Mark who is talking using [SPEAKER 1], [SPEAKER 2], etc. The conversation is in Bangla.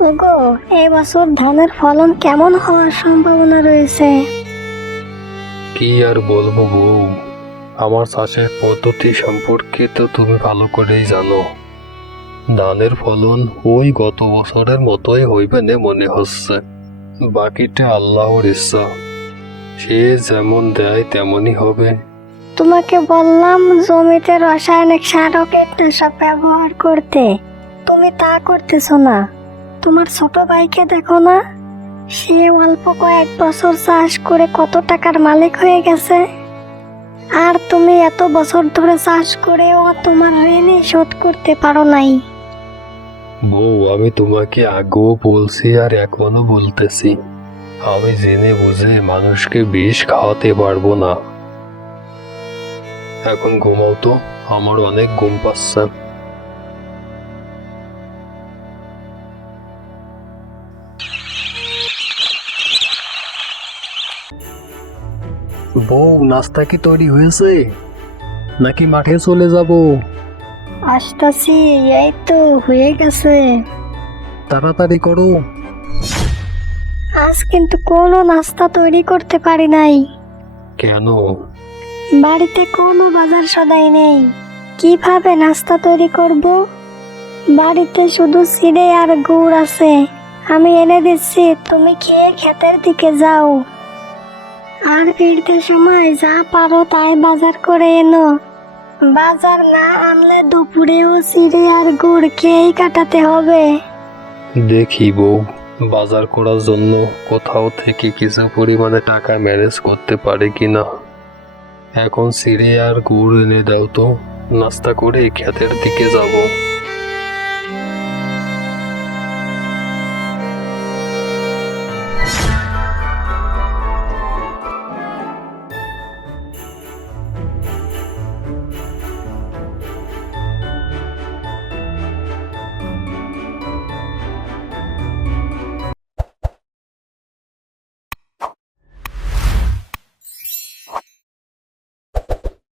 [SPEAKER 1] ওগো এই বছর ধানের ফলন কেমন হওয়ার সম্ভাবনা রয়েছে?
[SPEAKER 2] কি আর বলব বউ? আমার চাষের পদ্ধতি সম্পর্কে তো তুমি ভালো করেই জানো। ধানের ফলন ওই গত বছরের মতোই হইবে না মনে হচ্ছে। বাকিটা আল্লাহর ইচ্ছা। সে যেমন দেয় তেমনই হবে।
[SPEAKER 1] তোমাকে বললাম জমিতে রাসায়নিক সার ও কীটনাশক ব্যবহার করতে। তুমি তা করতেছো না। তোমার ছোট ভাইকে দেখো না? সে অল্প কয়েক বছর চাষ করে কত টাকার মালিক হয়ে গেছে। আর তুমি এত বছর ধরে চাষ করেও তোমার ঋণই শোধ করতে পারো নাই।
[SPEAKER 2] বউ, আমি তোমাকে আগেও বলছি আর এখনও বলতেছি। আমি জেনে বুঝে মানুষকে বিষ খাওয়াতে পারব না। এখন ঘুমাও তো, আমার অনেক ঘুম পাচ্ছে। বউ নাস্তা কি তৈরি হয়েছে? নাকি মাঠে চলে যাব?
[SPEAKER 1] আসতাছি এই তো হয়ে গেছে।
[SPEAKER 2] তাড়াতাড়ি করো।
[SPEAKER 1] আজ কিন্তু কোনো নাস্তা তৈরি করতে পারি নাই।
[SPEAKER 2] কেন?
[SPEAKER 1] বাড়িতে কোনো বাজার সদাই নেই। কীভাবে নাস্তা তৈরি করব? বাড়িতে শুধু চিড়ে আর গুড় আছে। আমি এনে দিচ্ছি তুমি খেয়ে ক্ষেতের দিকে যাও। আর ফিরতে সময় যা পারো তাই বাজার করে এনো। বাজার না আনলে দুপুরেও চিড়ে আর গুড় খেয়েই কাটাতে হবে।
[SPEAKER 2] দেখি বউ, বাজার করার জন্য কোথাও থেকে কিছু পরিমাণে টাকা ম্যানেজ করতে পারে কিনা। এখন সিঁড়ে আর গুড় এনে দাও তো, নাস্তা করে ক্ষেতের দিকে যাব।